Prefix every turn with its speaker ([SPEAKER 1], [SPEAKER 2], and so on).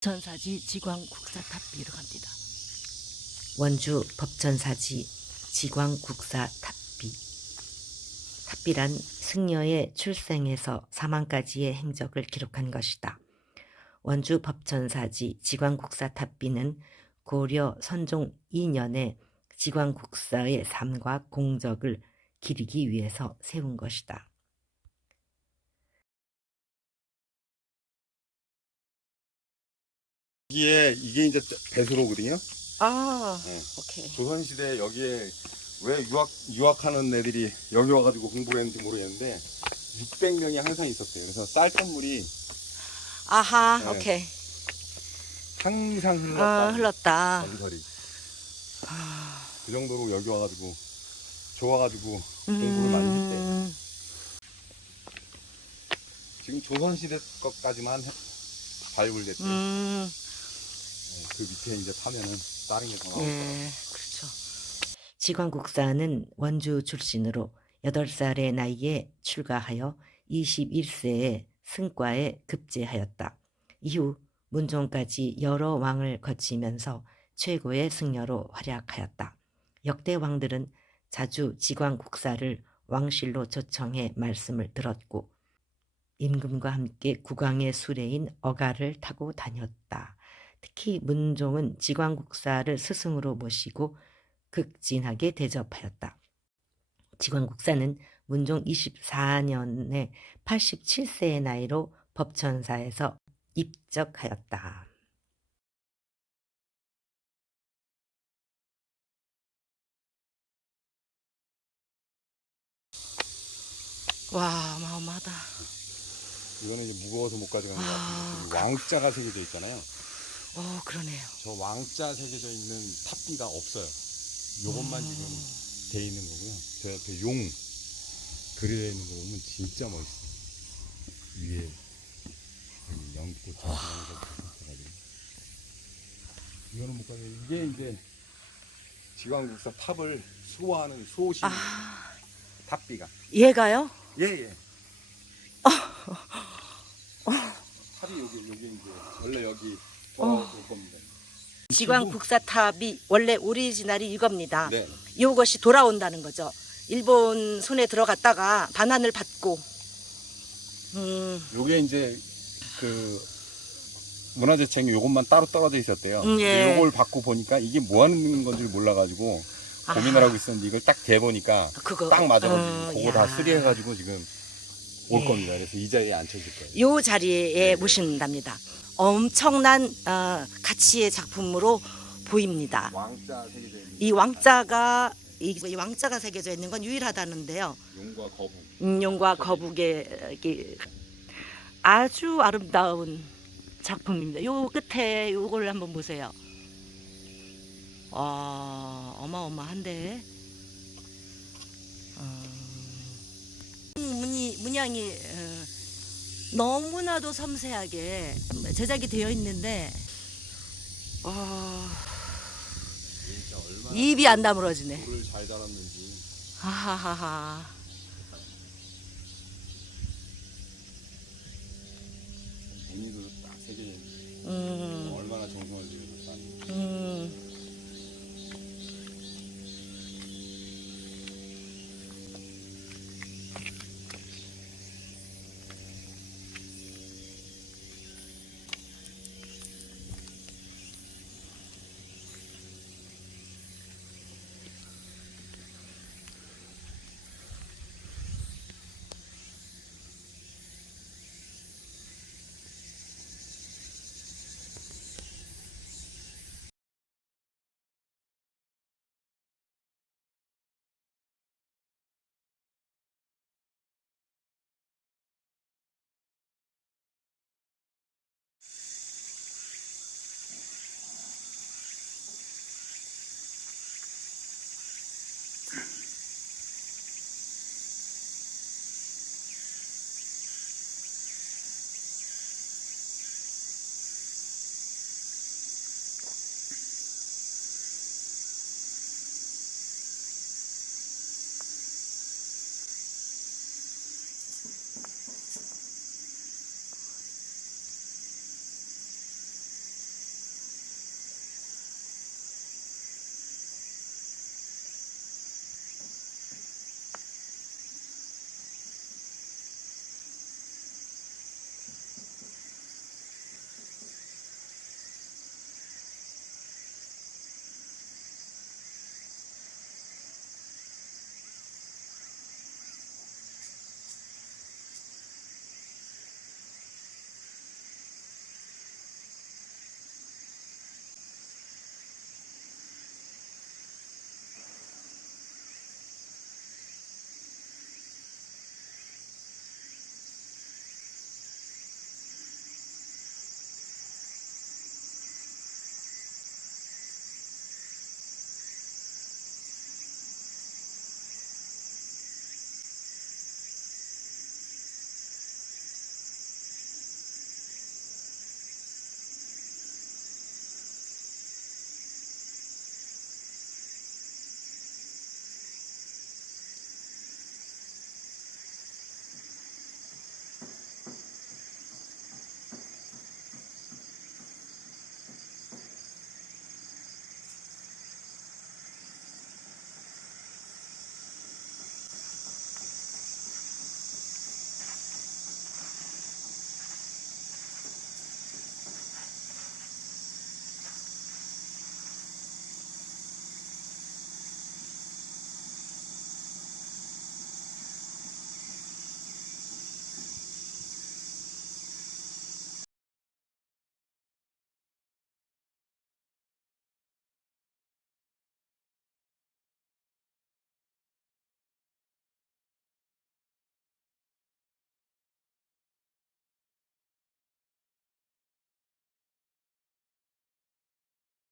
[SPEAKER 1] 전사지 지광 국사탑비로 갑니다.
[SPEAKER 2] 원주 법전사지 지광 국사 탑비 탑비란 승려의 출생에서 사망까지의 행적을 기록한 것이다. 원주 법전사지 지광국사 탑비는 고려 선종 2년에 지광국사의 삶과 공적을 기리기 위해서 세운 것이다.
[SPEAKER 3] 이게 이게 이제 배수로거든요.
[SPEAKER 1] 아,
[SPEAKER 3] 네.
[SPEAKER 1] 오케이.
[SPEAKER 3] 조선 시대 여기에 왜 유학 유학하는 애들이 여기 와가지고 공부를 했는지 모르겠는데 600명이 항상 있었대요. 그래서 쌀뜨물이
[SPEAKER 1] 아하,
[SPEAKER 3] 네.
[SPEAKER 1] 오케이.
[SPEAKER 3] 항상 흘렀다.
[SPEAKER 1] 아, 흘렀다.
[SPEAKER 3] 전설이
[SPEAKER 1] 아,
[SPEAKER 3] 그 정도로 여기 와가지고 좋아가지고 공부를 많이 했대.
[SPEAKER 1] 음,
[SPEAKER 3] 지금 조선 시대 것까지만 발굴됐대.
[SPEAKER 1] 음,
[SPEAKER 3] 네, 그 밑에 이제 파면은 다른 게 더 나올.
[SPEAKER 1] 예, 그렇죠.
[SPEAKER 2] 지광 국사는 원주 출신으로 8살의 나이에 출가하여 21세에 승과에 급제하였다. 이후 문종까지 여러 왕을 거치면서 최고의 승려로 활약하였다. 역대 왕들은 자주 지광 국사를 왕실로 초청해 말씀을 들었고 임금과 함께 국왕의 수레인 어가를 타고 다녔다. 특히 문종은 지광국사를 스승으로 모시고 극진하게 대접하였다. 지광국사는 문종 24년에 87세의 나이로 법천사에서 입적하였다.
[SPEAKER 1] 와, 어마어마하다.
[SPEAKER 3] 이거는 이제 무거워서 못 가져가는 것
[SPEAKER 1] 아,
[SPEAKER 3] 같은데 왕자가 새겨져 있잖아요.
[SPEAKER 1] 어, 그러네요.
[SPEAKER 3] 저 왕자 새겨져 있는 탑비가 없어요. 요것만 지금 돼 있는 거고요. 저 옆에 용 그려져 있는 거 보면 진짜 멋있어요. 위에 여기 연꽃 해가지고 이거는 못 가져. 이게 이제 지광국사 탑을 수호하는 수호신
[SPEAKER 1] 아,
[SPEAKER 3] 탑비가.
[SPEAKER 1] 얘가요?
[SPEAKER 3] 예 예. 탑이 여기 여기 이제 원래 여기 돌아올 겁니다.
[SPEAKER 1] 지광 국사탑이 원래 오리지널이 이겁니다.
[SPEAKER 3] 네.
[SPEAKER 1] 이것이 돌아온다는 거죠. 일본 손에 들어갔다가 반환을 받고. 음,
[SPEAKER 3] 요게 이제 그 문화재청이 요것만 따로 떨어져 있었대요.
[SPEAKER 1] 음, 예.
[SPEAKER 3] 요걸 받고 보니까 이게 뭐 하는 건지 몰라가지고 고민을 하고 있었는데 이걸 딱 대보니까
[SPEAKER 1] 그거
[SPEAKER 3] 딱 맞아가지고
[SPEAKER 1] 어,
[SPEAKER 3] 그거
[SPEAKER 1] 야.
[SPEAKER 3] 다 수리해가지고 지금 올
[SPEAKER 1] 예.
[SPEAKER 3] 겁니다. 그래서 이 자리에 앉혀질 거예요.
[SPEAKER 1] 요 자리에
[SPEAKER 3] 네.
[SPEAKER 1] 모신답니다. 엄청난 어, 가치의 작품으로 보입니다.
[SPEAKER 3] 왕자
[SPEAKER 1] 이 왕자가 이, 이 왕자가 새겨져 있는 건 유일하다는데요.
[SPEAKER 3] 용과 거북.
[SPEAKER 1] 인용과 거북의 이게 아주 아름다운 작품입니다. 요 끝에 요걸 한번 보세요. 아, 어마어마한데. 어, 문양이 어, 너무나도 섬세하게 제작이 되어 있는데 어,
[SPEAKER 3] 얼마나
[SPEAKER 1] 입이 안 다물어지네. 하하하하.
[SPEAKER 3] 무늬도 딱 새겨져 있는.
[SPEAKER 1] 음.